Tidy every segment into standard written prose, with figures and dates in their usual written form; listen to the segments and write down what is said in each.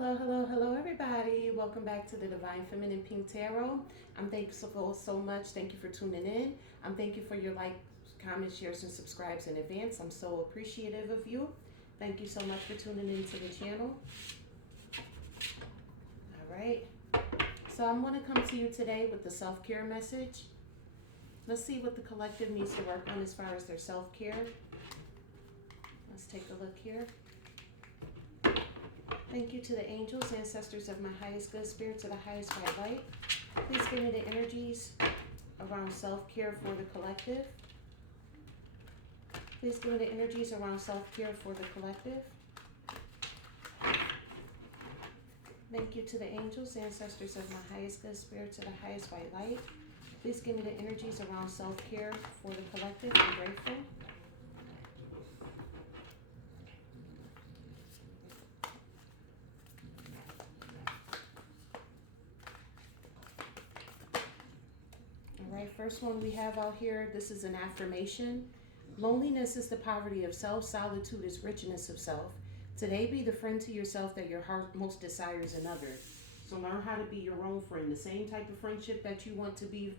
Hello, hello, hello, everybody. Welcome back to the Divine Feminine Pink Tarot. I'm thankful so much. Thank you for tuning in. I'm thankful for your likes, comments, shares, and subscribes in advance. I'm so appreciative of you. Thank you so much for tuning into the channel. All right. So I'm going to come to you today with the self-care message. Let's see what the collective needs to work on as far as their self-care. Let's take a look here. Thank you to the angels, ancestors of my highest good, spirits of the highest white light. Please give me the energies around self-care for the collective. Please give me the energies around self-care for the collective. Thank you to the angels, ancestors of my highest good, spirits of the highest white light. Please give me the energies around self-care for the collective. I'm grateful. Alright, first one we have out here, this is an affirmation. Loneliness is the poverty of self, solitude is richness of self. Today be the friend to yourself that your heart most desires in others. So learn how to be your own friend. The same type of friendship that you want to be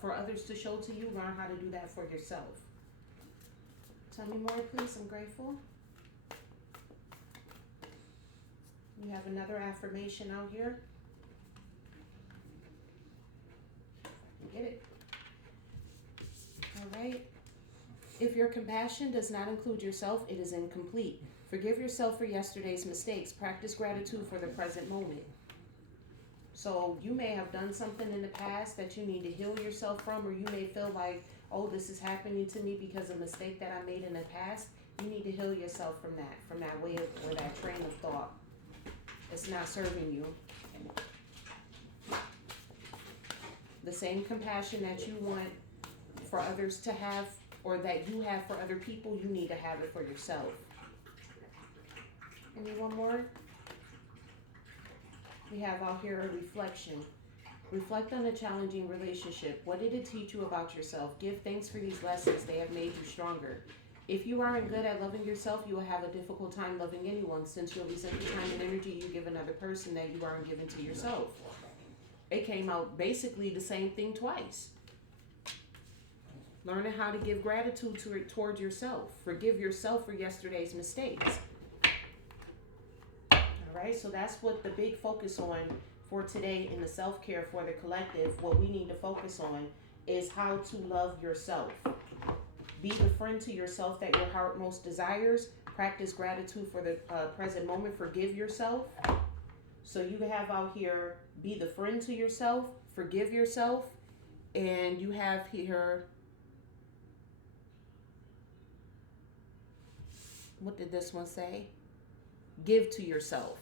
for others to show to you, learn how to do that for yourself. Tell me more, please. I'm grateful. We have another affirmation out here. Get it? All right. If your compassion does not include yourself, it is incomplete. Forgive yourself for yesterday's mistakes. Practice gratitude for the present moment. So you may have done something in the past that you need to heal yourself from, or you may feel like, oh, this is happening to me because of a mistake that I made in the past. You need to heal yourself from that way of, or that train of thought. It's not serving you. The same compassion that you want for others to have, or that you have for other people, you need to have it for yourself. And one more. We have out here a reflection. Reflect on a challenging relationship. What did it teach you about yourself? Give thanks for these lessons. They have made you stronger. If you aren't good at loving yourself, you will have a difficult time loving anyone, since you'll resent the time and energy you give another person that you aren't giving to yourself. It came out basically the same thing twice. Learning how to give gratitude toward yourself. Forgive yourself for yesterday's mistakes. All right, so that's what the big focus on for today in the self-care for the collective. What we need to focus on is how to love yourself. Be the friend to yourself that your heart most desires. Practice gratitude for the present moment. Forgive yourself. So you have out here, be the friend to yourself, forgive yourself, and you have here, what did this one say? Give to yourself.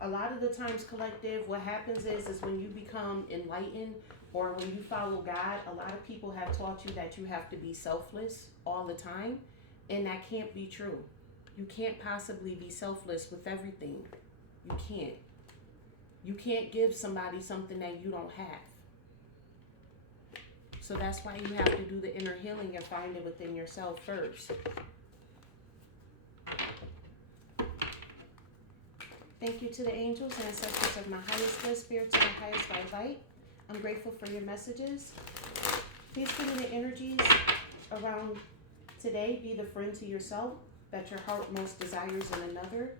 A lot of the times, collective, what happens is when you become enlightened or when you follow God, a lot of people have taught you that you have to be selfless all the time, and that can't be true. You can't possibly be selfless with everything. You can't. You can't give somebody something that you don't have. So that's why you have to do the inner healing and find it within yourself first. Thank you to the angels and ancestors of my highest good, spirits of the highest white light. I'm grateful for your messages. Please give me the energies around today. Be the friend to yourself that your heart most desires in another.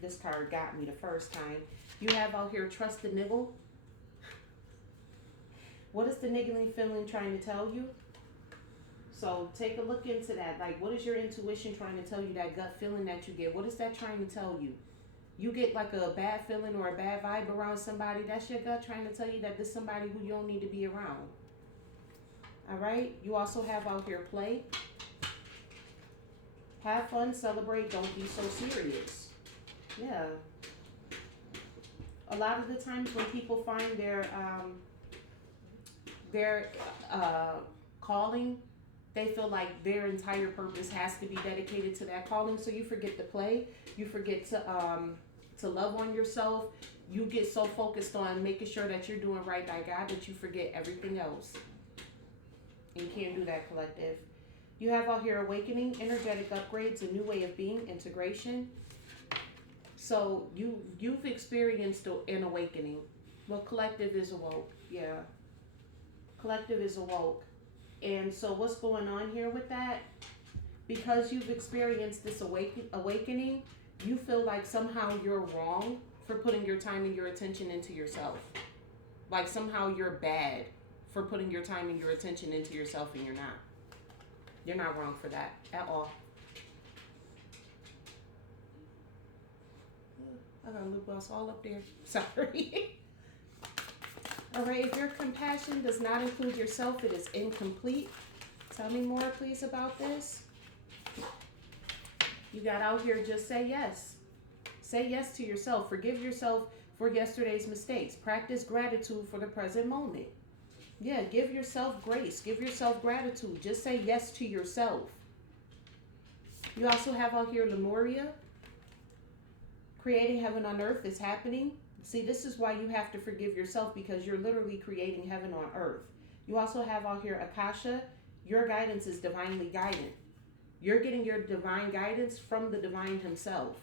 This card got me the first time. You have out here, trust the niggle. What is the niggling feeling trying to tell you? So take a look into that. Like, what is your intuition trying to tell you, that gut feeling that you get? What is that trying to tell you? You get like a bad feeling or a bad vibe around somebody. That's your gut trying to tell you that this is somebody who you don't need to be around. All right? You also have out here play. Have fun, celebrate, don't be so serious. Yeah. A lot of the times when people find their calling, they feel like their entire purpose has to be dedicated to that calling. So you forget to play. You forget to love on yourself. You get so focused on making sure that you're doing right by God that you forget everything else. And you can't do that, collective. You have out here awakening, energetic upgrades, a new way of being, integration. So you've experienced an awakening. Well, collective is awoke. Yeah. Collective is awoke. And so what's going on here with that? Because you've experienced this awakening, you feel like somehow you're wrong for putting your time and your attention into yourself. Like somehow you're bad for putting your time and your attention into yourself, and you're not. You're not wrong for that at all. I got lip gloss all up there. Sorry. All right, if your compassion does not include yourself, it is incomplete. Tell me more, please, about this. You got out here, just say yes. Say yes to yourself. Forgive yourself for yesterday's mistakes. Practice gratitude for the present moment. Yeah, give yourself grace. Give yourself gratitude. Just say yes to yourself. You also have out here Lemuria. Creating heaven on earth is happening. See, this is why you have to forgive yourself, because you're literally creating heaven on earth. You also have out here Akasha. Your guidance is divinely guided. You're getting your divine guidance from the divine himself.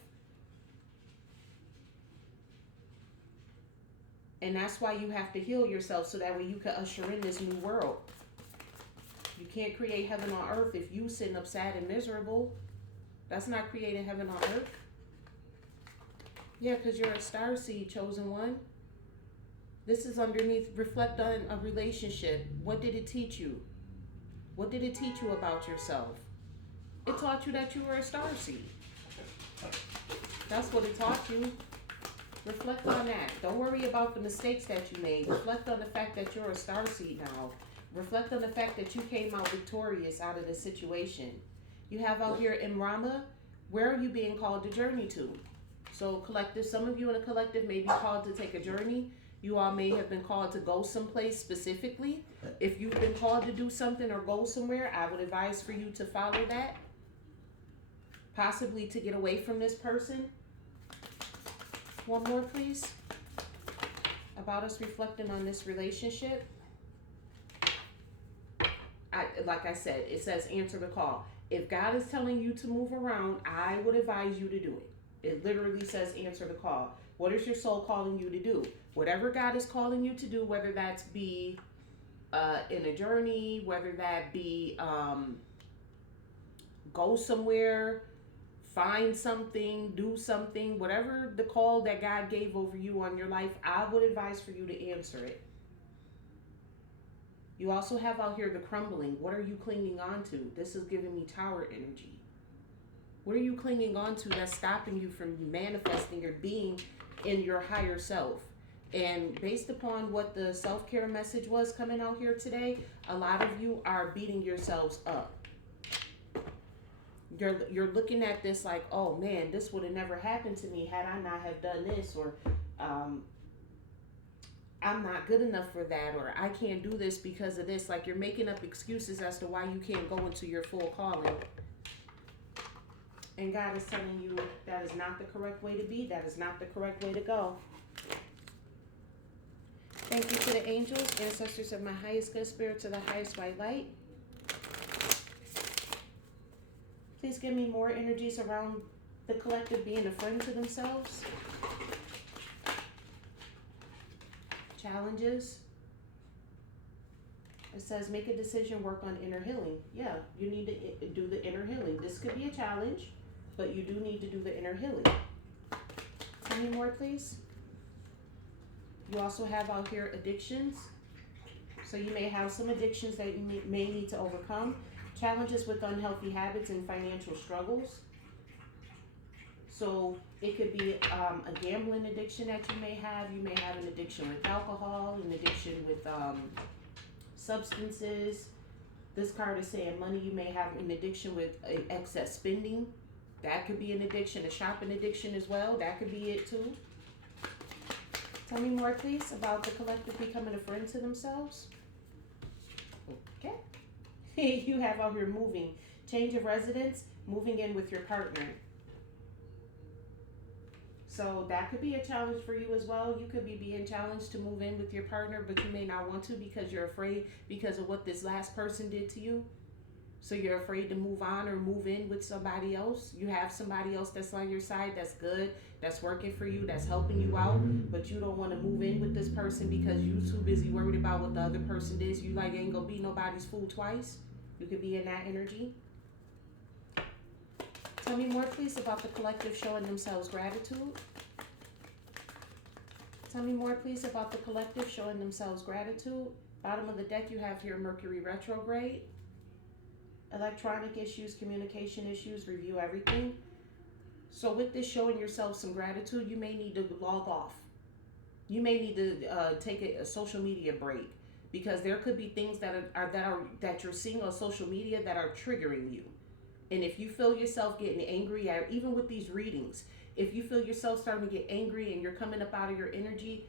And that's why you have to heal yourself, so that way you can usher in this new world. You can't create heaven on earth if you sitting up sad and miserable. That's not creating heaven on earth. Yeah, because you're a star seed, chosen one. This is underneath, reflect on a relationship. What did it teach you? What did it teach you about yourself? It taught you that you were a star seed. That's what it taught you. Reflect on that. Don't worry about the mistakes that you made. Reflect on the fact that you're a star seed now. Reflect on the fact that you came out victorious out of this situation. You have out here in Rama, where are you being called to journey to? So collective, some of you in a collective may be called to take a journey. You all may have been called to go someplace specifically. If you've been called to do something or go somewhere, I would advise for you to follow that. Possibly to get away from this person. One more, please. About us reflecting on this relationship. Like I said, it says answer the call. If God is telling you to move around, I would advise you to do it. It literally says answer the call. What is your soul calling you to do? Whatever God is calling you to do, whether that's be in a journey, whether that be go somewhere, find something, do something, whatever the call that God gave over you on your life, I would advise for you to answer it. You also have out here the crumbling. What are you clinging on to? This is giving me tower energy. What are you clinging on to that's stopping you from manifesting or being in your higher self? And based upon what the self-care message was coming out here today, a lot of you are beating yourselves up. You're looking at this like, oh man, this would have never happened to me had I not have done this, or I'm not good enough for that, or I can't do this because of this. Like you're making up excuses as to why you can't go into your full calling. And God is telling you that is not the correct way to be. That is not the correct way to go. Thank you to the angels, ancestors of my highest good spirit, to the highest white light. Please give me more energies around the collective being a friend to themselves. Challenges. It says make a decision, work on inner healing. Yeah, you need to do the inner healing. This could be a challenge, but you do need to do the inner healing. Tell me more, please. You also have out here addictions. So you may have some addictions that you may need to overcome. Challenges with unhealthy habits and financial struggles. So it could be a gambling addiction that you may have. You may have an addiction with alcohol, an addiction with substances. This card is saying money. You may have an addiction with excess spending. That could be an addiction, a shopping addiction as well. That could be it too. Tell me more, please, about the collective becoming a friend to themselves. Okay. You have out here moving. Change of residence, moving in with your partner. So that could be a challenge for you as well. You could be being challenged to move in with your partner, but you may not want to because you're afraid because of what this last person did to you. So you're afraid to move on or move in with somebody else. You have somebody else that's on your side that's good, that's working for you, that's helping you out, but you don't want to move in with this person because you too busy worried about what the other person is. You like ain't gonna be nobody's fool twice. You could be in that energy. Tell me more, please, about the collective showing themselves gratitude. Tell me more, please, about the collective showing themselves gratitude. Bottom of the deck, you have here Mercury retrograde. Electronic issues, communication issues, review everything. So with this showing yourself some gratitude, you may need to log off. You may need to take a social media break, because there could be things that you're seeing on social media that are triggering you. And if you feel yourself getting angry, even with these readings, if you feel yourself starting to get angry and you're coming up out of your energy,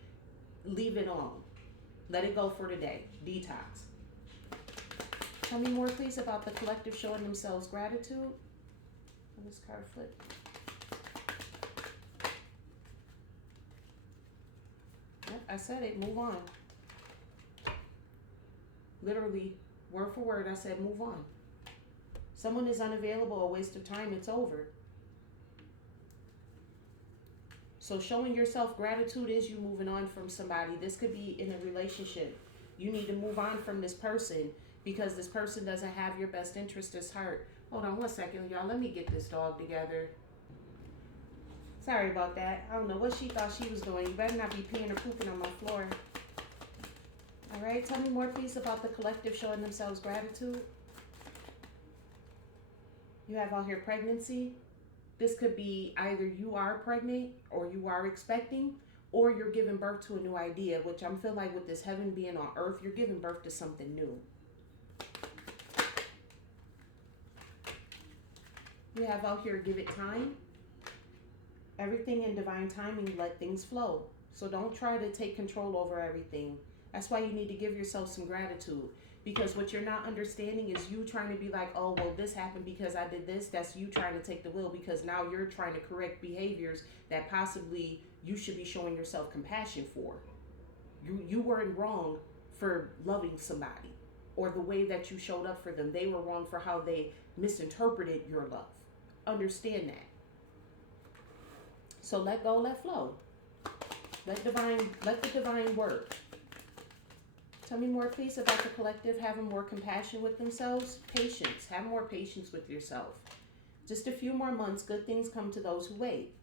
leave it alone. Let it go for today. Detox. Tell me more, please, about the collective showing themselves gratitude. And this card flip. Yep, I said it. Move on. Literally, word for word, I said move on. Someone is unavailable, a waste of time, it's over. So showing yourself gratitude is you moving on from somebody. This could be in a relationship. You need to move on from this person because this person doesn't have your best interest at heart. Hold on 1 second, y'all. Let me get this dog together. Sorry about that. I don't know what she thought she was doing. You better not be peeing or pooping on my floor. All right, tell me more, please, about the collective showing themselves gratitude. You have out here pregnancy. This could be either you are pregnant or you are expecting, or you're giving birth to a new idea, which I'm feeling like with this heaven being on earth, you're giving birth to something new. You have out here, give it time. Everything in divine timing, let things flow. So don't try to take control over everything. That's why you need to give yourself some gratitude. Because what you're not understanding is you trying to be like, oh, well, this happened because I did this. That's you trying to take the wheel, because now you're trying to correct behaviors that possibly you should be showing yourself compassion for. You weren't wrong for loving somebody or the way that you showed up for them. They were wrong for how they misinterpreted your love. Understand that. So let go, let flow. Let the divine work. Tell me more, please, about the collective having more compassion with themselves. Patience. Have more patience with yourself. Just a few more months, good things come to those who wait.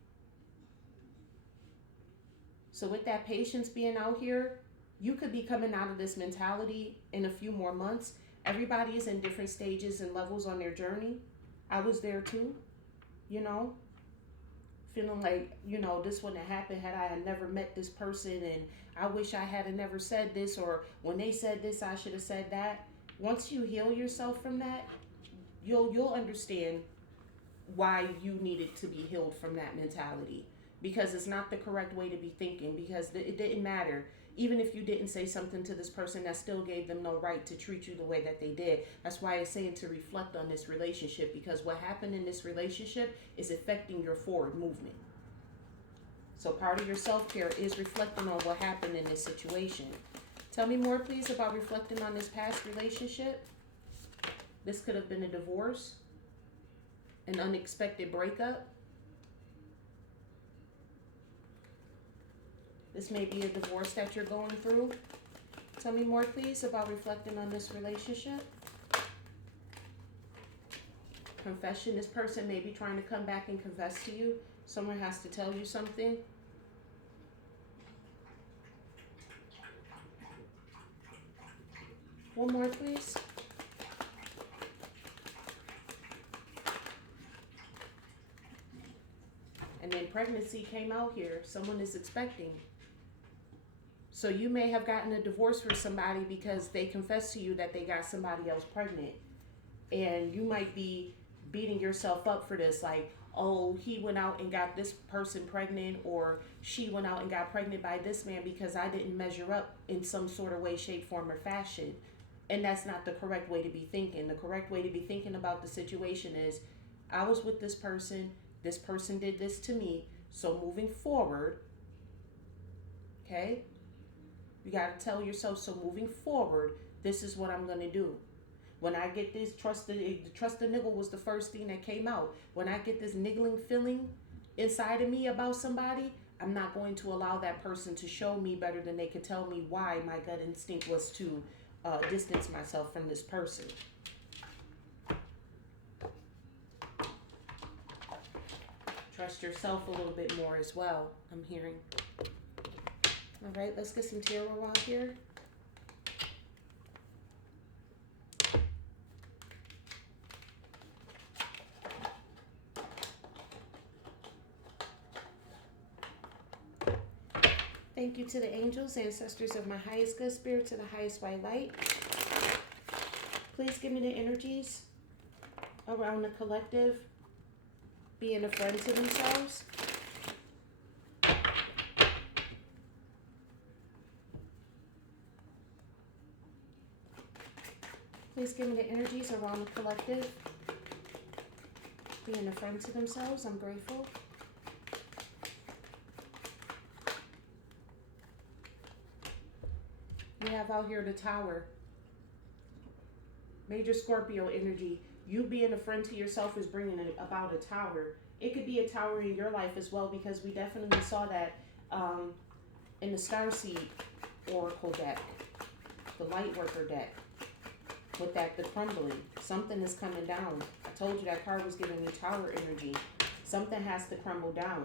So with that patience being out here, you could be coming out of this mentality in a few more months. Everybody is in different stages and levels on their journey. I was there too, feeling like, this wouldn't have happened had I had never met this person, and I wish I had never said this, or when they said this, I should have said that. Once you heal yourself from that, you'll understand why you needed to be healed from that mentality, because it's not the correct way to be thinking, because it didn't matter. Even if you didn't say something to this person, that still gave them no right to treat you the way that they did. That's why it's saying to reflect on this relationship, because what happened in this relationship is affecting your forward movement. So part of your self-care is reflecting on what happened in this situation. Tell me more, please, about reflecting on this past relationship. This could have been a divorce, an unexpected breakup. This may be a divorce that you're going through. Tell me more, please, about reflecting on this relationship. Confession. This person may be trying to come back and confess to you. Someone has to tell you something. One more, please. And then pregnancy came out here. Someone is expecting. So you may have gotten a divorce for somebody because they confessed to you that they got somebody else pregnant. And you might be beating yourself up for this, like, oh, he went out and got this person pregnant, or she went out and got pregnant by this man because I didn't measure up in some sort of way, shape, form, or fashion. And that's not the correct way to be thinking. The correct way to be thinking about the situation is, I was with this person did this to me, so moving forward, okay, you got to tell yourself, so moving forward, this is what I'm going to do. When I get this trust the niggle was the first thing that came out. When I get this niggling feeling inside of me about somebody, I'm not going to allow that person to show me better than they could tell me why my gut instinct was to distance myself from this person. Trust yourself a little bit more as well, I'm hearing. All right, let's get some tarot out here. Thank you to the angels, ancestors of my highest good, spirit to the highest white light. Please give me the energies around the collective being a friend to themselves. Please give me the energies around the collective being a friend to themselves. I'm grateful. We have out here the Tower. Major Scorpio energy. You being a friend to yourself is bringing about a tower. It could be a tower in your life as well, because we definitely saw that in the Starseed Oracle deck, the Lightworker deck, with that the crumbling. Something is coming down. I told you that card was giving me tower energy. Something has to crumble down.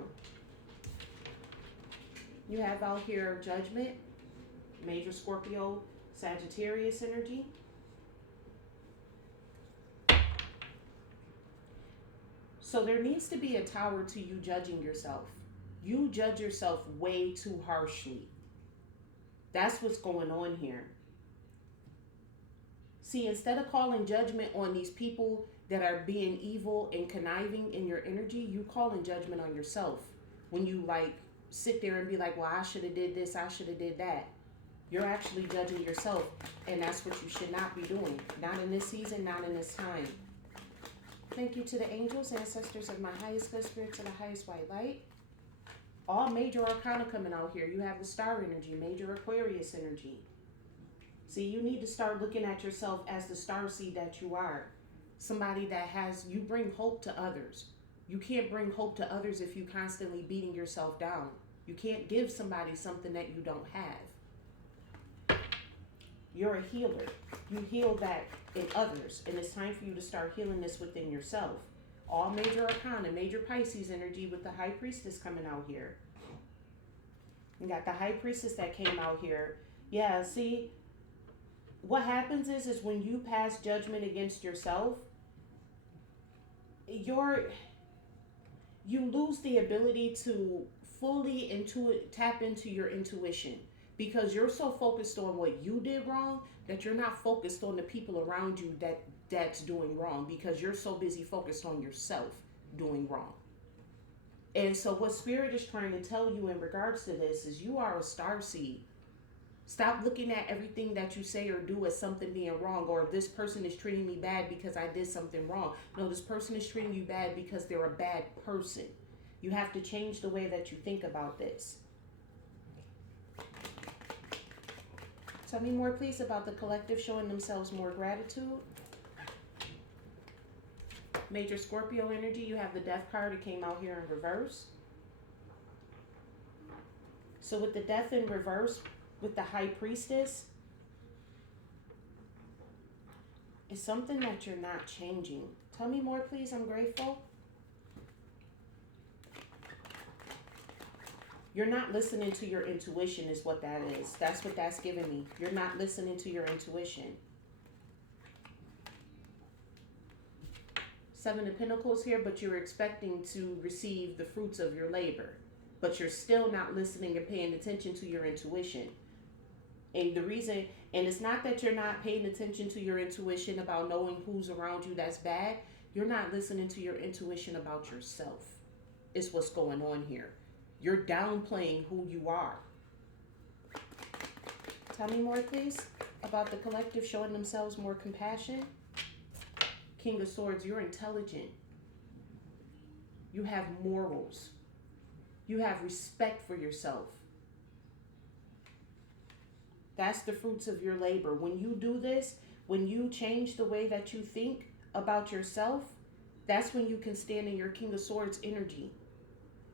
You have out here Judgment. Major Scorpio, Sagittarius energy. So there needs to be a tower to you judging yourself. You judge yourself way too harshly. That's what's going on here. See, instead of calling judgment on these people that are being evil and conniving in your energy, you calling judgment on yourself. When you like sit there and be like, well, I should have did this, I should have did that. You're actually judging yourself, and that's what you should not be doing. Not in this season, not in this time. Thank you to the angels, ancestors of my highest good, spirit to the highest white light. All major arcana coming out here. You have the star energy, major Aquarius energy. See, you need to start looking at yourself as the starseed that you are. Somebody that you bring hope to others. You can't bring hope to others if you constantly beating yourself down. You can't give somebody something that you don't have. You're a healer. You heal that in others, and it's time for you to start healing this within yourself. All major arcana, major Pisces energy with the High Priestess coming out here. You got the High Priestess that came out here. Yeah, see, what happens is when you pass judgment against yourself, you lose the ability to fully tap into your intuition, because you're so focused on what you did wrong that you're not focused on the people around you that's doing wrong, because you're so busy focused on yourself doing wrong. And so what Spirit is trying to tell you in regards to this is you are a starseed. Stop looking at everything that you say or do as something being wrong, or this person is treating me bad because I did something wrong. No, this person is treating you bad because they're a bad person. You have to change the way that you think about this. Tell me more, please, about the collective showing themselves more gratitude. Major Scorpio energy, you have the Death card. It came out here in reverse. So with the Death in reverse, with the High Priestess, it's something that you're not changing. Tell me more, please. I'm grateful. You're not listening to your intuition is what that is. That's what that's giving me. You're not listening to your intuition. Seven of Pentacles here, but you're expecting to receive the fruits of your labor. But you're still not listening and paying attention to your intuition. And the reason, and it's not that you're not paying attention to your intuition about knowing who's around you that's bad. You're not listening to your intuition about yourself. Is what's going on here. You're downplaying who you are. Tell me more, please, about the collective showing themselves more compassion. King of Swords, you're intelligent. You have morals. You have respect for yourself. That's the fruits of your labor. When you do this, When you change the way that you think about yourself, that's when you can stand in your King of Swords energy.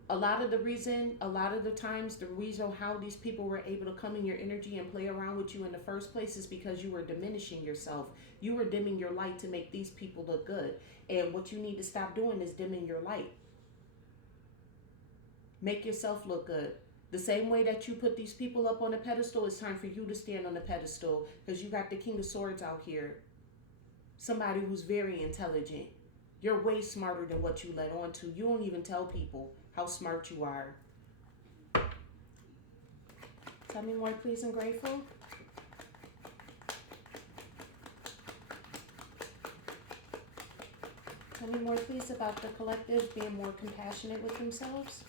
A lot of the times, the reason how these people were able to come in your energy and play around with you in the first place is because you were diminishing yourself. You were dimming your light to make these people look good. And what you need to stop doing is dimming your light. Make yourself look good. The same way that you put these people up on a pedestal, it's time for you to stand on a pedestal, because you got the King of Swords out here. Somebody who's very intelligent. You're way smarter than what you let on to. You don't even tell people how smart you are. Tell me more, please, and grateful. Tell me more, please, about the collective being more compassionate with themselves.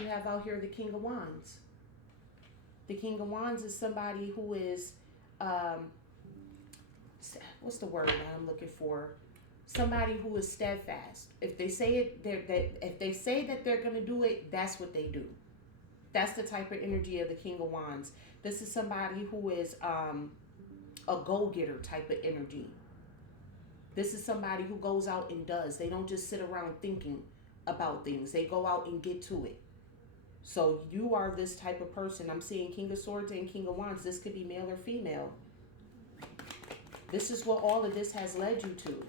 You have out here the King of Wands. The King of Wands is somebody who is, what's the word that I'm looking for? Somebody who is steadfast. If they say it, if they say that they're going to do it, that's what they do. That's the type of energy of the King of Wands. This is somebody who is a go-getter type of energy. This is somebody who goes out and does. They don't just sit around thinking about things. They go out and get to it. So you are this type of person. I'm seeing King of Swords and King of Wands. This could be male or female. This is what all of this has led you to.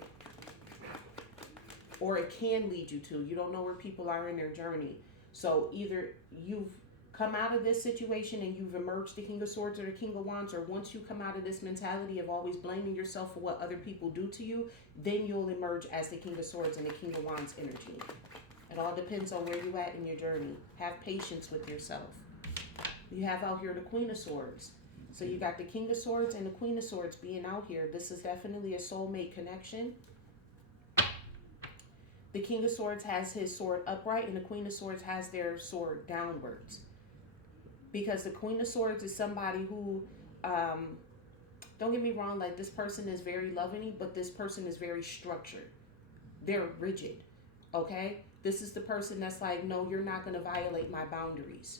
Or it can lead you to. You don't know where people are in their journey. So either you've come out of this situation and you've emerged the King of Swords or the King of Wands, or once you come out of this mentality of always blaming yourself for what other people do to you, then you'll emerge as the King of Swords and the King of Wands energy. It all depends on where you're at in your journey. Have patience with yourself. You have out here the Queen of Swords. So you got the King of Swords and the Queen of Swords being out here. This is definitely a soulmate connection. The King of Swords has his sword upright and the Queen of Swords has their sword downwards. Because the Queen of Swords is somebody who, don't get me wrong, like this person is very loving, but this person is very structured. They're rigid, okay? This is the person that's like, no, you're not going to violate my boundaries.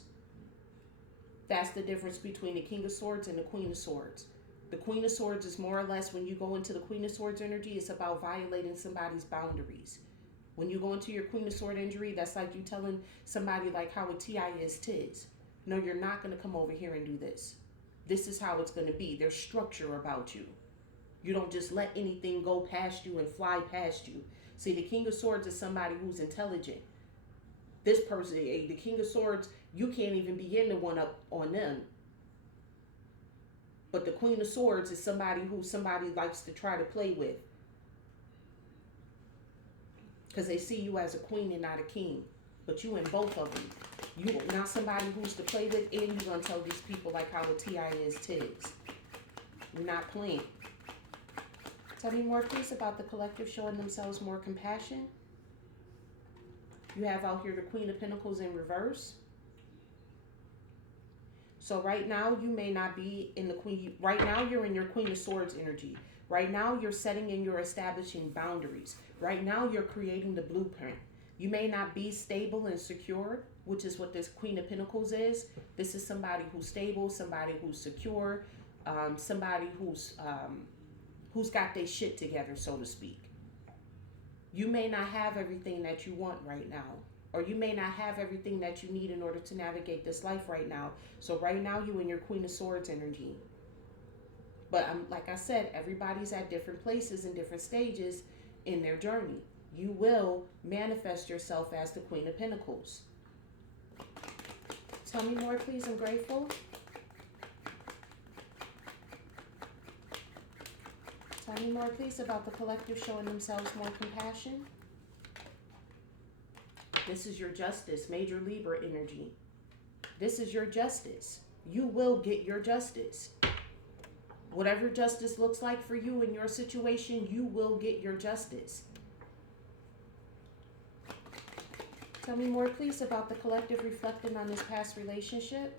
That's the difference between the King of Swords and the Queen of Swords. The Queen of Swords is more or less, when you go into the Queen of Swords energy, it's about violating somebody's boundaries. When you go into your Queen of Swords energy, that's like you telling somebody like how a TI is tis. No, you're not going to come over here and do this. This is how it's going to be. There's structure about you. You don't just let anything go past you and fly past you. See, the King of Swords is somebody who's intelligent. This person, the King of Swords, you can't even begin to one up on them. But the Queen of Swords is somebody who somebody likes to try to play with. Because they see you as a queen and not a king. But you in both of them. You not somebody who's to play with, and you're going to tell these people like how a TI is Tigs. You're not playing. Tell me more, please, about the collective showing themselves more compassion. You have out here the Queen of Pentacles in reverse. So right now, you may not be in the Queen. Right now, you're in your Queen of Swords energy. Right now, you're setting and you're establishing boundaries. Right now, you're creating the blueprint. You may not be stable and secure, which is what this Queen of Pentacles is. This is somebody who's stable, somebody who's secure, somebody who's got their shit together, so to speak. You may not have everything that you want right now, or you may not have everything that you need in order to navigate this life right now. So right now, you're in your Queen of Swords energy. But like I said, everybody's at different places and different stages in their journey. You will manifest yourself as the Queen of Pentacles. Tell me more, please. I'm grateful. Tell me more, please, about the collective showing themselves more compassion. This is your justice, Major Libra energy. This is your justice. You will get your justice. Whatever justice looks like for you in your situation, you will get your justice. Tell me more, please, about the collective reflecting on this past relationship.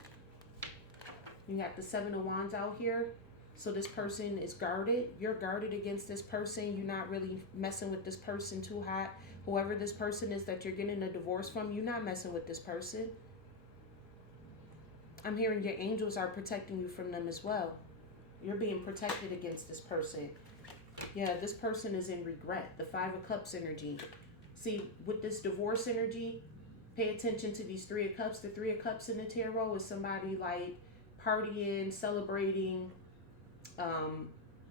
You got the Seven of Wands out here. So this person is guarded. You're guarded against this person. You're not really messing with this person too hot. Whoever this person is that you're getting a divorce from, you're not messing with this person. I'm hearing your angels are protecting you from them as well. You're being protected against this person. Yeah, this person is in regret. The Five of Cups energy. See, with this divorce energy, pay attention to these Three of Cups. The Three of Cups in the tarot is somebody like partying, celebrating,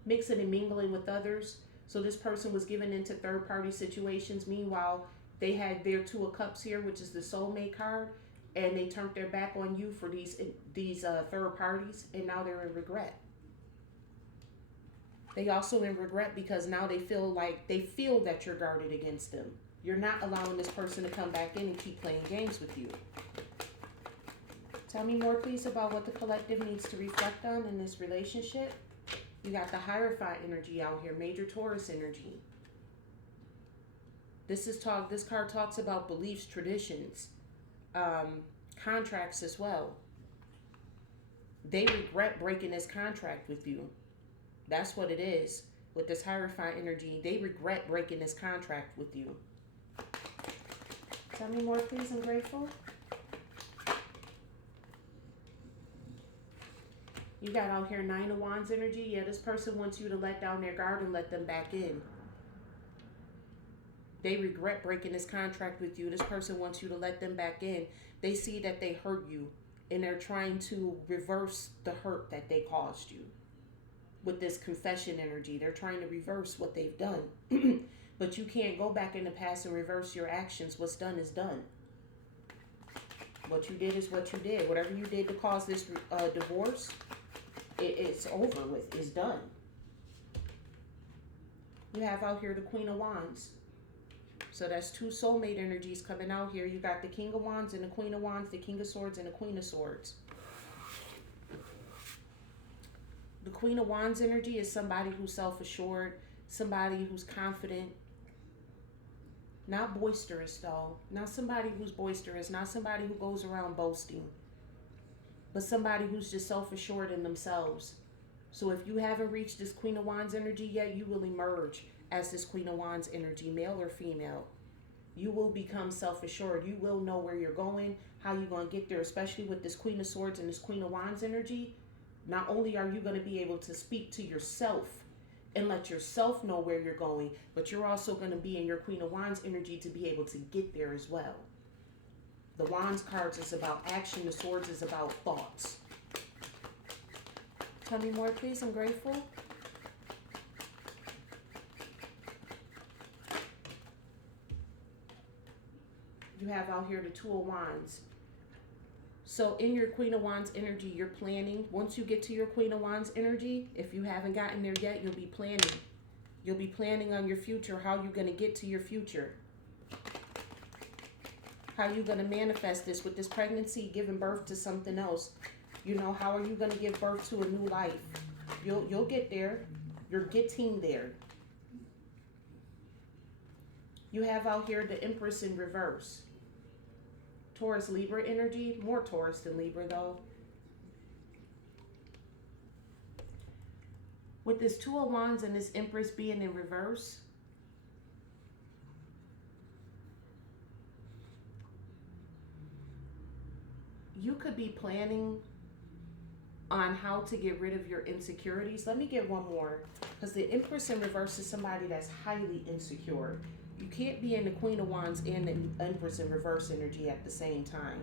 mixing and mingling with others. So this person was given into third party situations. Meanwhile, they had their Two of Cups here, which is the soulmate card, and they turned their back on you for these third parties, and now they're in regret. They also in regret because now they feel that you're guarded against them. You're not allowing this person to come back in and keep playing games with you. Tell me more, please, about what the collective needs to reflect on in this relationship. You got the Hierophant energy out here, Major Taurus energy. This card talks about beliefs, traditions, contracts as well. They regret breaking this contract with you. That's what it is with this Hierophant energy. They regret breaking this contract with you. Tell me more, please. I'm grateful. You got out here Nine of Wands energy. Yeah, this person wants you to let down their guard and let them back in. They regret breaking this contract with you. This person wants you to let them back in. They see that they hurt you, and they're trying to reverse the hurt that they caused you. With this confession energy, they're trying to reverse what they've done. But you can't go back in the past and reverse your actions. What's done is done. What you did is what you did. Whatever you did to cause this divorce, it's over with. It's done. You have out here the Queen of Wands. So that's two soulmate energies coming out here. You got the King of Wands and the Queen of Wands, the King of Swords and the Queen of Swords. The Queen of Wands energy is somebody who's self-assured, somebody who's confident. Not boisterous, though. Not somebody who's boisterous. Not somebody who goes around boasting. But somebody who's just self-assured in themselves. So if you haven't reached this Queen of Wands energy yet, you will emerge as this Queen of Wands energy, male or female. You will become self-assured. You will know where you're going, how you're going to get there, especially with this Queen of Swords and this Queen of Wands energy. Not only are you going to be able to speak to yourself and let yourself know where you're going, but you're also going to be in your Queen of Wands energy to be able to get there as well. The Wands cards is about action. The Swords is about thoughts. Tell me more, please. I'm grateful. You have out here the Two of Wands. So in your Queen of Wands energy, you're planning. Once you get to your Queen of Wands energy, if you haven't gotten there yet, you'll be planning. You'll be planning on your future, how you're going to get to your future. How you're going to manifest this with this pregnancy, giving birth to something else. You know, how are you going to give birth to a new life? You'll get there. You're getting there. You have out here the Empress in reverse. Taurus Libra energy, more Taurus than Libra though. With this Two of Wands and this Empress being in reverse, you could be planning on how to get rid of your insecurities. Let me get one more, because the Empress in reverse is somebody that's highly insecure. You can't be in the Queen of Wands and the Empress in reverse energy at the same time.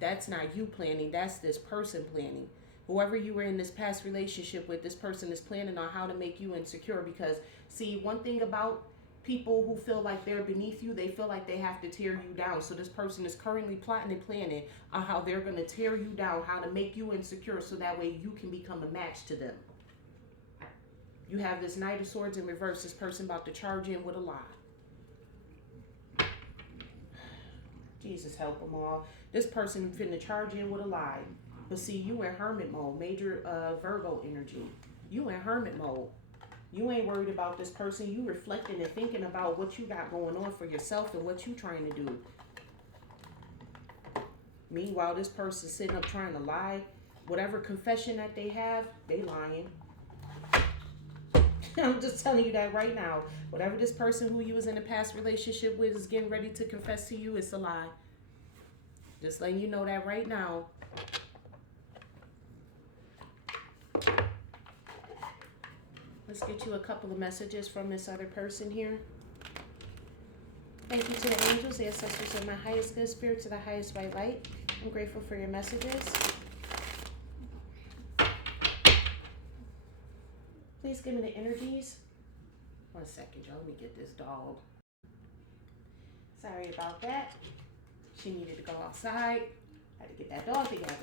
That's not you planning. That's this person planning. Whoever you were in this past relationship with, this person is planning on how to make you insecure. Because, see, one thing about people who feel like they're beneath you, they feel like they have to tear you down. So this person is currently plotting and planning on how they're going to tear you down, how to make you insecure so that way you can become a match to them. You have this Knight of Swords in reverse. This person about to charge in with a lie. Jesus help them all. This person finna charge in with a lie. But see, you in hermit mode. Major Virgo energy. You in hermit mode. You ain't worried about this person. You reflecting and thinking about what you got going on for yourself and what you trying to do. Meanwhile, this person sitting up trying to lie. Whatever confession that they have, they lying. I'm just telling you that right now. Whatever this person who you was in a past relationship with is getting ready to confess to you, it's a lie. Just letting you know that right now. Let's get you a couple of messages from this other person here. Thank you to the angels, the ancestors of my highest good, spirits of the highest white light. I'm grateful for your messages. Please give me the energies. 1 second, y'all. Let me get this dog. Sorry about that. She needed to go outside. Had to get that dog together.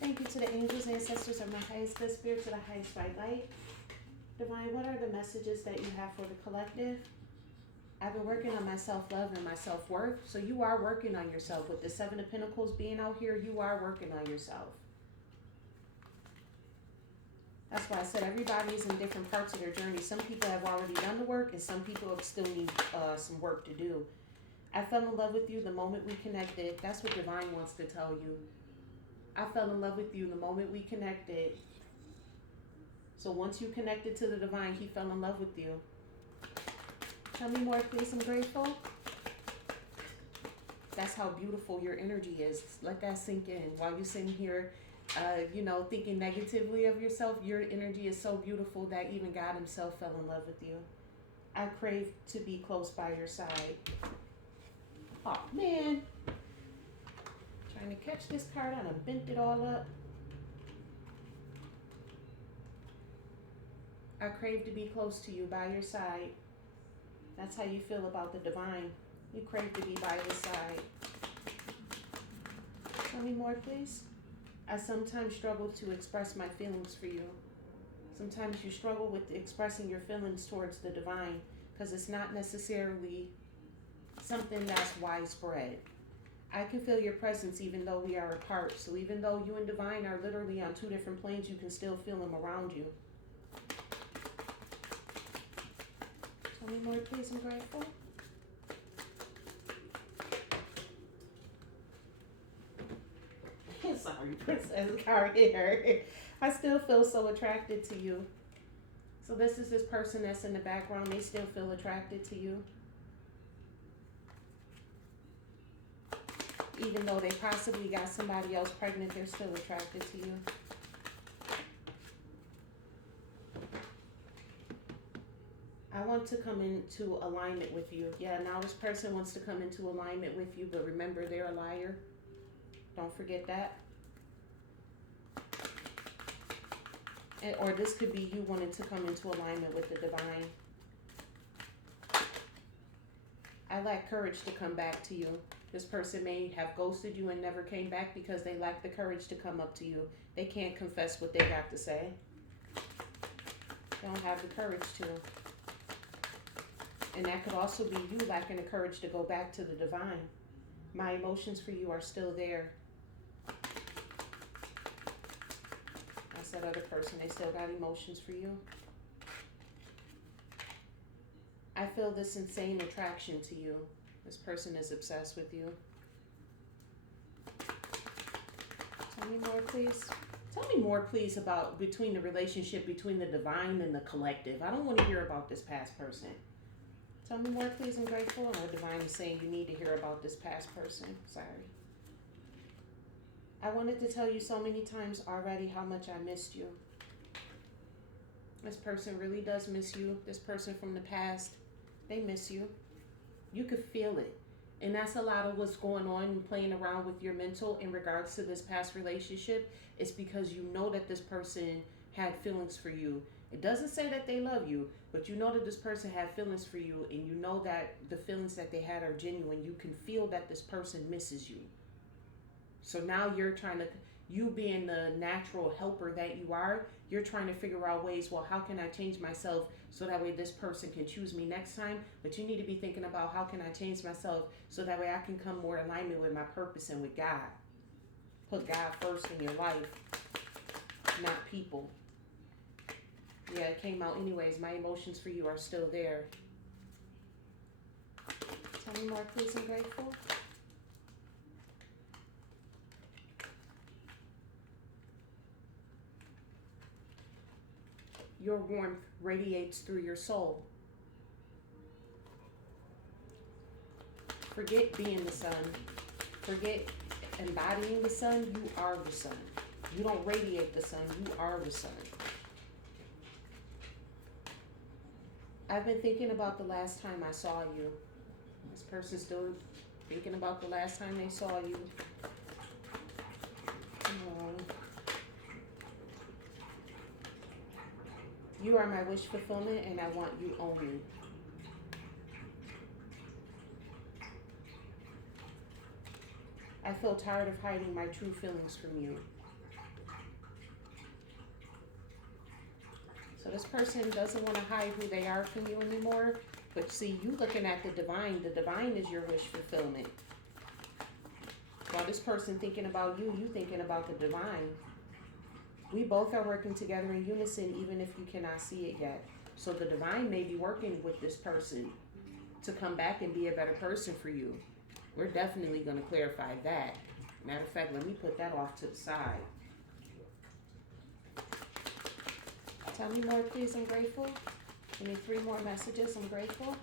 Thank you to the angels, ancestors of my highest good, spirits of the highest white light. Divine, what are the messages that you have for the collective? I've been working on my self-love and my self-worth. So you are working on yourself. With the Seven of Pentacles being out here, you are working on yourself. That's why I said everybody's in different parts of their journey. Some people have already done the work, and some people still need some work to do. I fell in love with you the moment we connected. That's what Divine wants to tell you. I fell in love with you the moment we connected. So once you connected to the Divine, he fell in love with you. Tell me more, please. I'm grateful. That's how beautiful your energy is. Let that sink in. While you're sitting here, thinking negatively of yourself, your energy is so beautiful that even God himself fell in love with you. I crave to be close by your side. Oh, man. Trying to catch this card. I done bent it all up. I crave to be close to you, by your side. That's how you feel about the Divine. You crave to be by his side. Tell me more, please. I sometimes struggle to express my feelings for you. Sometimes you struggle with expressing your feelings towards the Divine because it's not necessarily something that's widespread. I can feel your presence even though we are apart. So even though you and Divine are literally on two different planes, you can still feel him around you. Tell me more, please. I'm grateful. Sorry, Princess card here. I still feel so attracted to you. So this is this person that's in the background. They still feel attracted to you. Even though they possibly got somebody else pregnant, they're still attracted to you. I want to come into alignment with you. Yeah, now this person wants to come into alignment with you, but remember, they're a liar. Don't forget that. Or this could be you wanting to come into alignment with the Divine. I lack courage to come back to you. This person may have ghosted you and never came back because they lack the courage to come up to you. They can't confess what they got to say. They don't have the courage to. And that could also be you lacking the courage to go back to the Divine. My emotions for you are still there. That's that other person. They still got emotions for you. I feel this insane attraction to you. This person is obsessed with you. Tell me more, please. Tell me more, please, about between the relationship between the Divine and the collective. I don't want to hear about this past person. Tell me more, please. I'm grateful. And the Divine is saying you need to hear about this past person. Sorry. I wanted to tell you so many times already how much I missed you. This person really does miss you. This person from the past, they miss you. You could feel it. And that's a lot of what's going on and playing around with your mental in regards to this past relationship. It's because you know that this person had feelings for you. It doesn't say that they love you, but you know that this person had feelings for you, and you know that the feelings that they had are genuine. You can feel that this person misses you. So now you're trying to, you being the natural helper that you are, you're trying to figure out ways, well, how can I change myself so that way this person can choose me next time? But you need to be thinking about how can I change myself so that way I can come more in alignment with my purpose and with God. Put God first in your life, not people. Yeah, it came out anyways. My emotions for you are still there. Tell me more, please. I'm grateful. Your warmth radiates through your soul. Forget being the sun. Forget embodying the sun. You are the sun. You don't radiate the sun. You are the sun. I've been thinking about the last time I saw you. This person's still thinking about the last time they saw you. You are my wish fulfillment, and I want you only. I feel tired of hiding my true feelings from you. So this person doesn't want to hide who they are from you anymore. But see, you looking at the divine is your wish fulfillment. While this person thinking about you, you thinking about the divine. We both are working together in unison, even if you cannot see it yet. So the divine may be working with this person to come back and be a better person for you. We're definitely going to clarify that. Matter of fact, let me put that off to the side. Tell me more, please. I'm grateful. Give me 3 more messages. I'm grateful.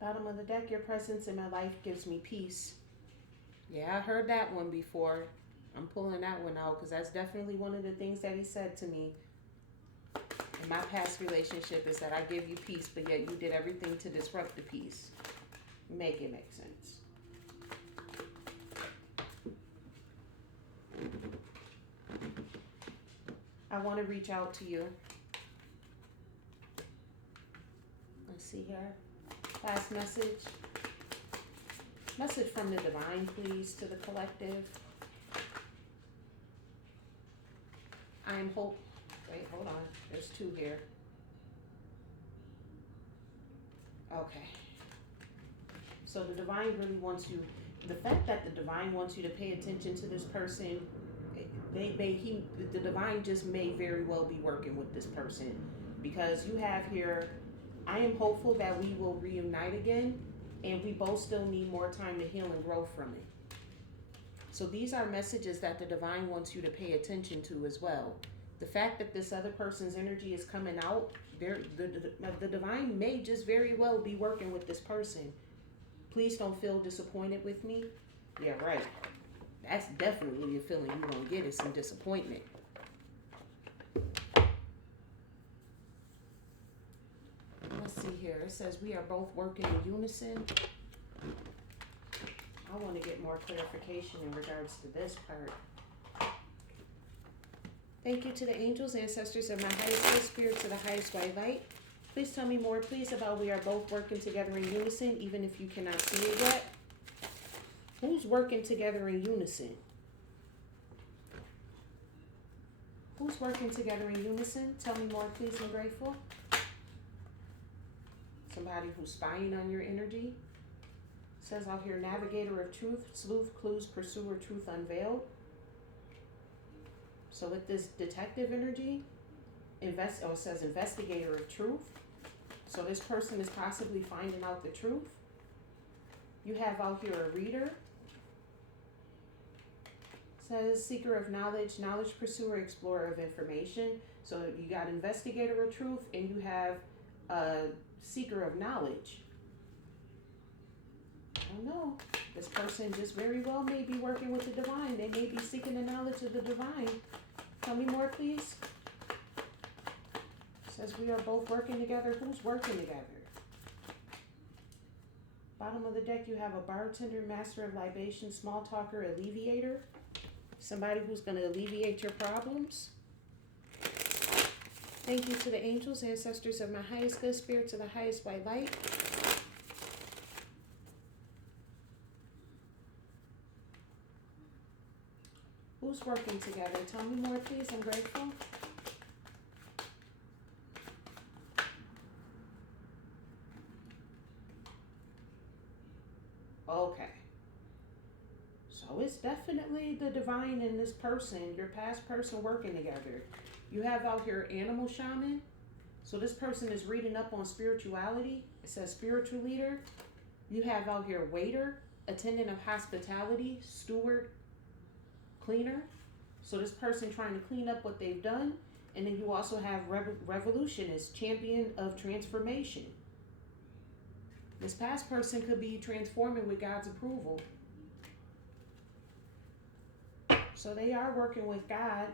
Bottom of the deck, your presence in my life gives me peace. Yeah, I heard that one before. I'm pulling that one out because that's definitely one of the things that he said to me in my past relationship is that I give you peace, but yet you did everything to disrupt the peace. Make it make sense. I want to reach out to you. Let's see here. Last message. Message from the divine, please, to the collective. I am hope. Wait, hold on. There's 2 here. Okay. So the divine really wants you. The fact that the divine wants you to pay attention to this person, the divine just may very well be working with this person, because you have here, I am hopeful that we will reunite again, and we both still need more time to heal and grow from it. So these are messages that the divine wants you to pay attention to as well. The fact that this other person's energy is coming out, the divine may just very well be working with this person. Please don't feel disappointed with me. Yeah, right. That's definitely a feeling you're going to get, is some disappointment. Let's see here. It says we are both working in unison. I want to get more clarification in regards to this part. Thank you to the angels, ancestors of my highest good, spirit to the highest white light. Please tell me more, please, about we are both working together in unison, even if you cannot see it yet. Who's working together in unison? Who's working together in unison? Tell me more, please. I'm grateful. Somebody who's spying on your energy. Says out here, navigator of truth, sleuth, clues, pursuer, truth unveiled. So with this detective energy, it says investigator of truth. So this person is possibly finding out the truth. You have out here a reader. Says seeker of knowledge, knowledge pursuer, explorer of information. So you got investigator of truth, and you have a seeker of knowledge. I don't know. This person just very well may be working with the divine. They may be seeking the knowledge of the divine. Tell me more, please. Says we are both working together. Who's working together? Bottom of the deck, you have a bartender, master of libation, small talker, alleviator. Somebody who's going to alleviate your problems. Thank you to the angels, ancestors of my highest good, spirit to the highest white light. Who's working together? Tell me more, please. I'm grateful. Okay. So it's definitely the divine in this person, your past person working together. You have out here animal shaman. So this person is reading up on spirituality. It says spiritual leader. You have out here waiter, attendant of hospitality, steward, cleaner. So this person trying to clean up what they've done. And then you also have revolutionist, champion of transformation. This past person could be transforming with God's approval. So they are working with God.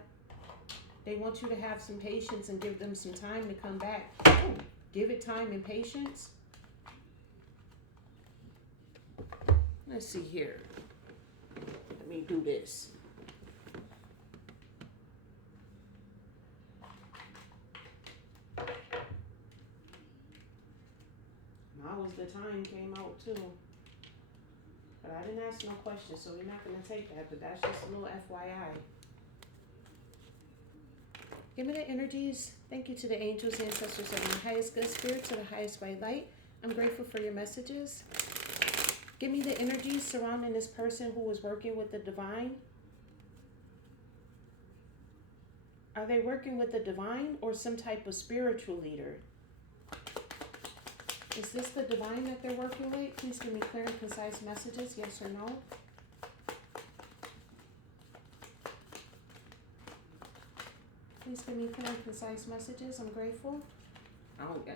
They want you to have some patience and give them some time to come back. Ooh, give it time and patience. Let's see here. Let me do this. Now was the time came out too. But I didn't ask no questions, so we're not going to take that. But that's just a little FYI. Give me the energies. Thank you to the angels, ancestors of my highest good spirit, to the highest white light. I'm grateful for your messages. Give me the energies surrounding this person who is working with the divine. Are they working with the divine or some type of spiritual leader? Is this the divine that they're working with? Please give me clear and concise messages, yes or no. Please give me clear and concise messages. I'm grateful.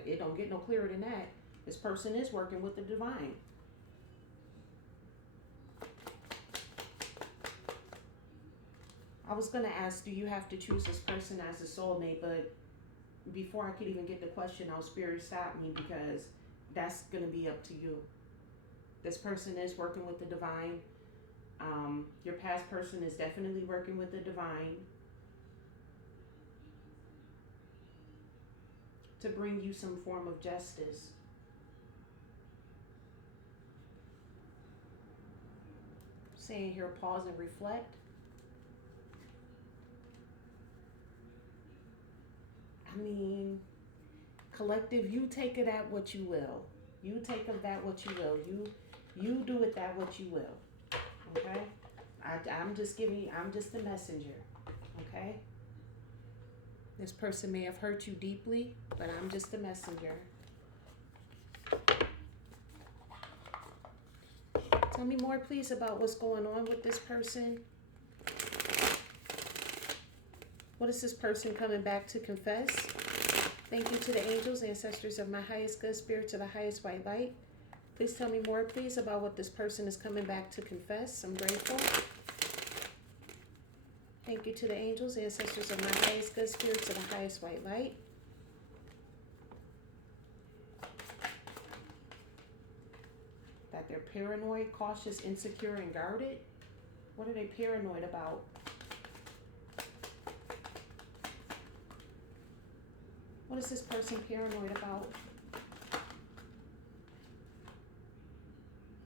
It don't get no clearer than that. This person is working with the divine. I was going to ask, do you have to choose this person as a soulmate? But before I could even get the question out, Spirit stopped me, because that's going to be up to you. This person is working with the divine. Your past person is definitely working with the divine to bring you some form of justice. Saying here, pause and reflect. I mean, collective, you take it at what you will. You take of that what you will. You do it that what you will. Okay? I'm just the messenger. Okay? This person may have hurt you deeply, but I'm just the messenger. Tell me more, please, about what's going on with this person. What is this person coming back to confess? Thank you to the angels, ancestors of my highest good spirit, to the highest white light. Please tell me more, please, about what this person is coming back to confess. I'm grateful. Thank you to the angels, ancestors of my highest good spirit, to the highest white light. That they're paranoid, cautious, insecure, and guarded. What are they paranoid about? What is this person paranoid about?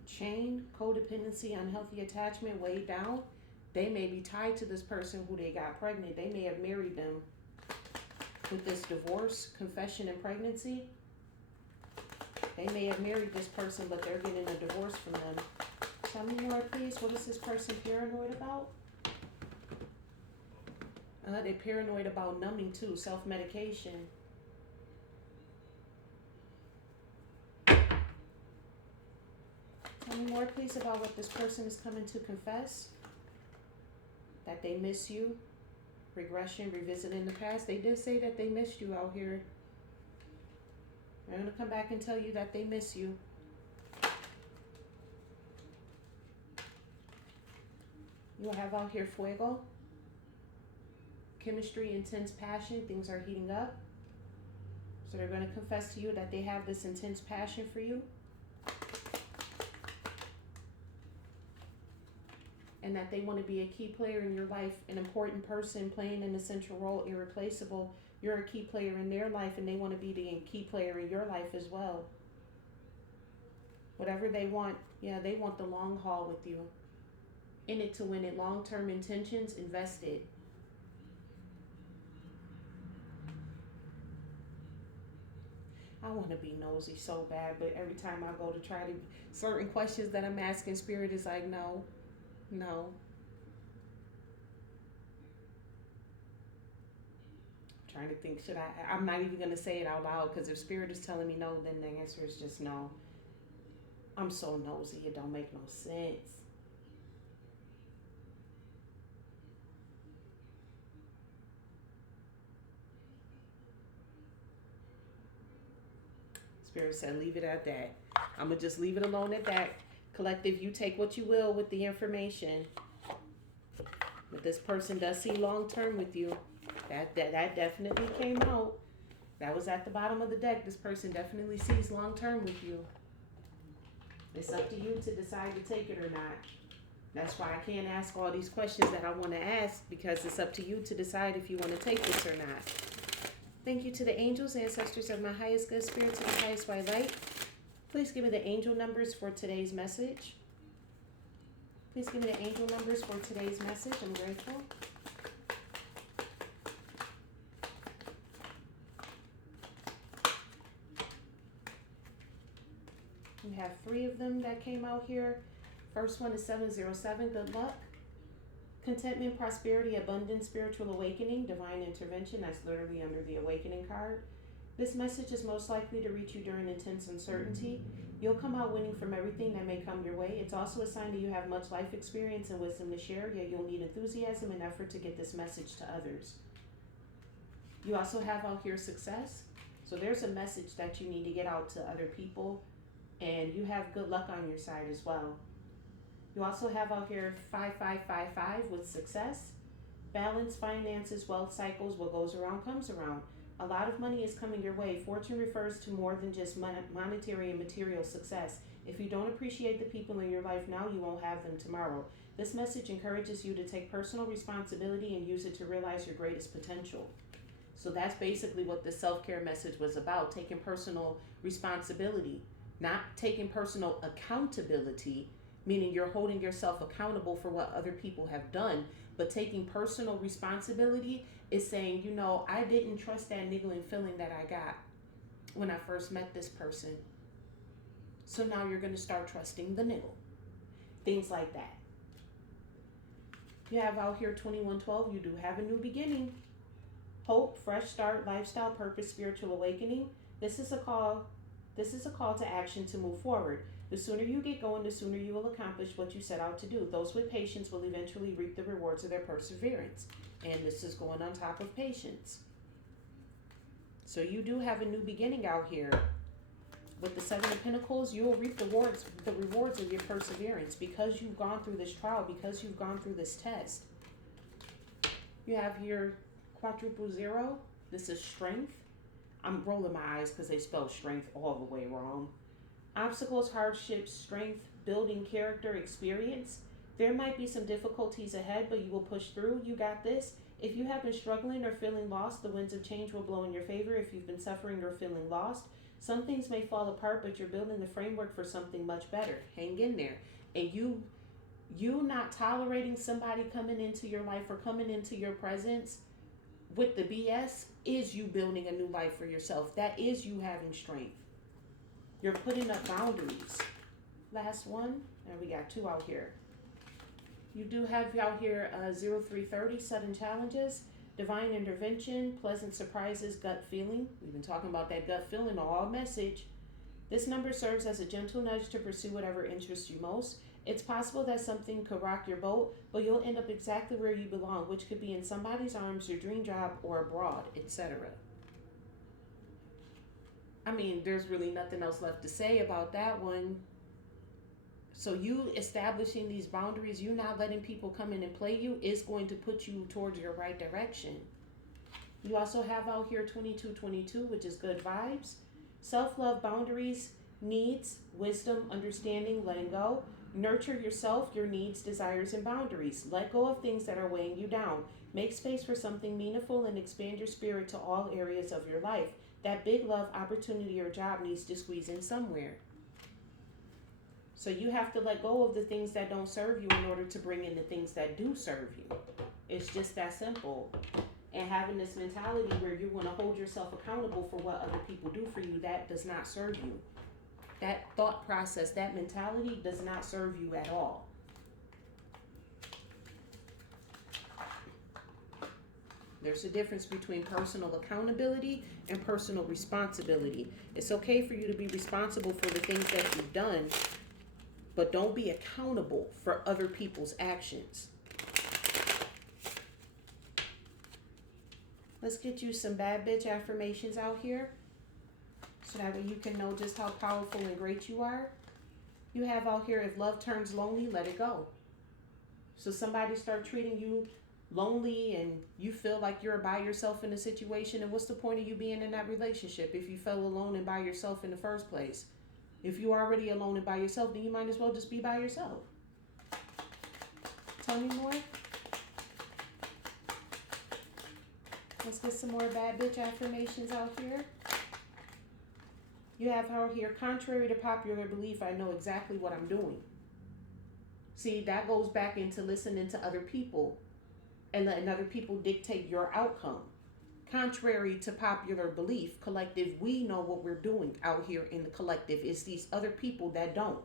Chain, codependency, unhealthy attachment, weighed down. They may be tied to this person who they got pregnant. They may have married them with this divorce, confession, and pregnancy. They may have married this person, but they're getting a divorce from them. Tell me more, please. What is this person paranoid about? They're paranoid about numbing too, self-medication. Tell me more, please, about what this person is coming to confess. That they miss you. Regression, revisiting the past. They did say that they missed you out here. They're going to come back and tell you that they miss you. You have out here fuego. Chemistry, intense passion. Things are heating up. So they're going to confess to you that they have this intense passion for you. And that they want to be a key player in your life, an important person playing an essential role, irreplaceable. You're a key player in their life, and they want to be the key player in your life as well. Whatever they want, yeah, they want the long haul with you. In it to win it, long-term intentions, invested. I want to be nosy so bad, but every time I go to try to, certain questions that I'm asking, Spirit is like, no. No. I'm trying to think, I'm not even going to say it out loud, because if Spirit is telling me no, then the answer is just no. I'm so nosy, it don't make no sense. Spirit said, leave it at that. I'm going to just leave it alone at that. Collective, you take what you will with the information. But this person does see long term with you. That definitely came out. That was at the bottom of the deck. This person definitely sees long term with you. It's up to you to decide to take it or not. That's why I can't ask all these questions that I want to ask, because it's up to you to decide if you want to take this or not. Thank you to the angels, ancestors of my highest good spirits, and the highest white light. Please give me the angel numbers for today's message. Please give me the angel numbers for today's message. I'm grateful. We have 3 of them that came out here. First one is 707, good luck. Contentment, prosperity, abundance, spiritual awakening, divine intervention. That's literally under the awakening card. This message is most likely to reach you during intense uncertainty. You'll come out winning from everything that may come your way. It's also a sign that you have much life experience and wisdom to share, yet you'll need enthusiasm and effort to get this message to others. You also have out here success. So there's a message that you need to get out to other people, and you have good luck on your side as well. You also have out here 5555 with success, balance, finances, wealth cycles. What goes around comes around. A lot of money is coming your way. Fortune refers to more than just monetary and material success. If you don't appreciate the people in your life now, you won't have them tomorrow. This message encourages you to take personal responsibility and use it to realize your greatest potential. So that's basically what the self-care message was about, taking personal responsibility, not taking personal accountability, meaning you're holding yourself accountable for what other people have done, but taking personal responsibility is saying, you know, I didn't trust that niggling feeling that I got when I first met this person. So now you're going to start trusting the niggle. Things like that. You have out here 2112, you do have a new beginning. Hope, fresh start, lifestyle, purpose, spiritual awakening. This is a call to action to move forward. The sooner you get going, the sooner you will accomplish what you set out to do. Those with patience will eventually reap the rewards of their perseverance. And this is going on top of patience. So you do have a new beginning out here. With the 7 of Pentacles, you will reap the rewards of your perseverance because you've gone through this trial, because you've gone through this test. You have here quadruple 0. This is strength. I'm rolling my eyes because they spell strength all the way wrong. Obstacles, hardships, strength, building character, experience. There might be some difficulties ahead, but you will push through. You got this. If you have been struggling or feeling lost, the winds of change will blow in your favor. If you've been suffering or feeling lost, some things may fall apart, but you're building the framework for something much better. Hang in there. And you not tolerating somebody coming into your life or coming into your presence with the BS is you building a new life for yourself. That is you having strength. You're putting up boundaries. Last one, and we got 2 out here. You do have out here 0330, sudden challenges, divine intervention, pleasant surprises, gut feeling. We've been talking about that gut feeling all message. This number serves as a gentle nudge to pursue whatever interests you most. It's possible that something could rock your boat, but you'll end up exactly where you belong, which could be in somebody's arms, your dream job, or abroad, etc. I mean, there's really nothing else left to say about that one. So you establishing these boundaries, you not letting people come in and play you, is going to put you towards your right direction. You also have out here 2222, which is good vibes. Self-love, boundaries, needs, wisdom, understanding, letting go. Nurture yourself, your needs, desires, and boundaries. Let go of things that are weighing you down. Make space for something meaningful and expand your spirit to all areas of your life. That big love, opportunity, or job needs to squeeze in somewhere. So you have to let go of the things that don't serve you in order to bring in the things that do serve you. It's just that simple. And having this mentality where you want to hold yourself accountable for what other people do for you, that does not serve you. That thought process, that mentality does not serve you at all. There's a difference between personal accountability and personal responsibility. It's okay for you to be responsible for the things that you've done, but don't be accountable for other people's actions. Let's get you some bad bitch affirmations out here. So that way you can know just how powerful and great you are. You have out here, if love turns lonely, let it go. So somebody start treating you lonely and you feel like you're by yourself in a situation, and what's the point of you being in that relationship if you fell alone and by yourself in the first place? If you're already alone and by yourself, then you might as well just be by yourself. Tell me more. Let's get some more bad bitch affirmations out here. You have out here, contrary to popular belief, I know exactly what I'm doing. See, that goes back into listening to other people and letting other people dictate your outcome. Contrary to popular belief, collective, we know what we're doing out here in the collective. It's these other people that don't.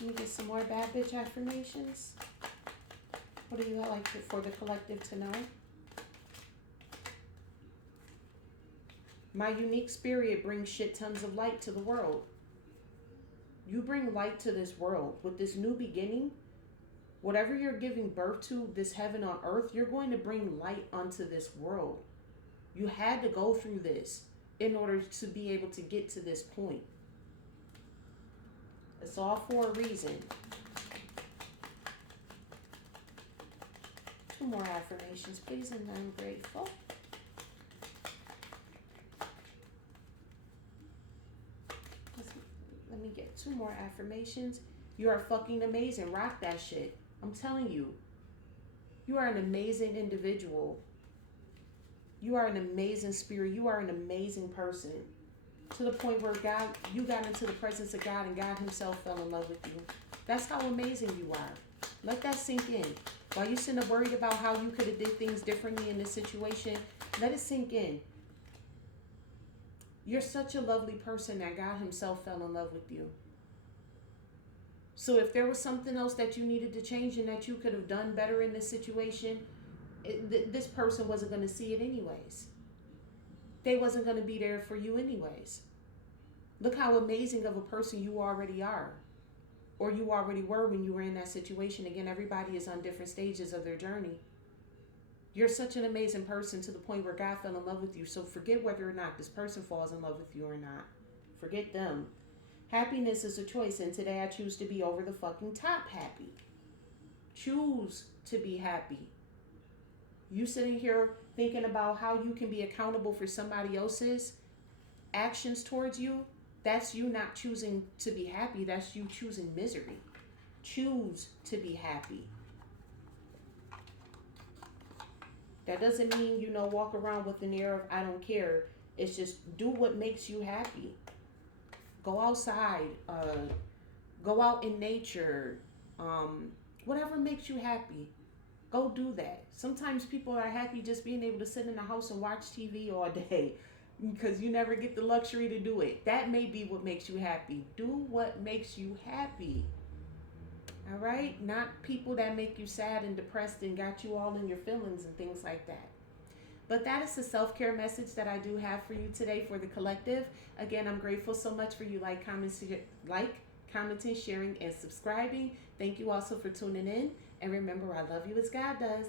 Let me get some more bad bitch affirmations. What do you like for the collective to know? My unique spirit brings shit tons of light to the world. You bring light to this world. With this new beginning, whatever you're giving birth to, this heaven on earth, you're going to bring light onto this world. You had to go through this in order to be able to get to this point. It's all for a reason. 2 more affirmations, please, and I'm grateful. Let me get 2 more affirmations. You are fucking amazing. Rock that shit. I'm telling you. You are an amazing individual. You are an amazing spirit. You are an amazing person. To the point where God, you got into the presence of God and God himself fell in love with you. That's how amazing you are. Let that sink in. While you sitting there worried about how you could have did things differently in this situation, let it sink in. You're such a lovely person that God himself fell in love with you. So if there was something else that you needed to change and that you could have done better in this situation, this person wasn't going to see it anyways. They wasn't going to be there for you anyways. Look how amazing of a person you already are. Or you already were when you were in that situation. Again, everybody is on different stages of their journey. You're such an amazing person to the point where God fell in love with you. So forget whether or not this person falls in love with you or not. Forget them. Happiness is a choice, and today I choose to be over the fucking top happy. Choose to be happy. You sitting here thinking about how you can be accountable for somebody else's actions towards you, that's you not choosing to be happy. That's you choosing misery. Choose to be happy. That doesn't mean, walk around with an air of I don't care. It's just do what makes you happy. Go outside. Go out in nature. Whatever makes you happy. Go do that. Sometimes people are happy just being able to sit in the house and watch TV all day because you never get the luxury to do it. That may be what makes you happy. Do what makes you happy. All right? Not people that make you sad and depressed and got you all in your feelings and things like that. But that is the self-care message that I do have for you today for the collective. Again, I'm grateful so much for you commenting, sharing, and subscribing. Thank you also for tuning in. And remember, I love you as God does.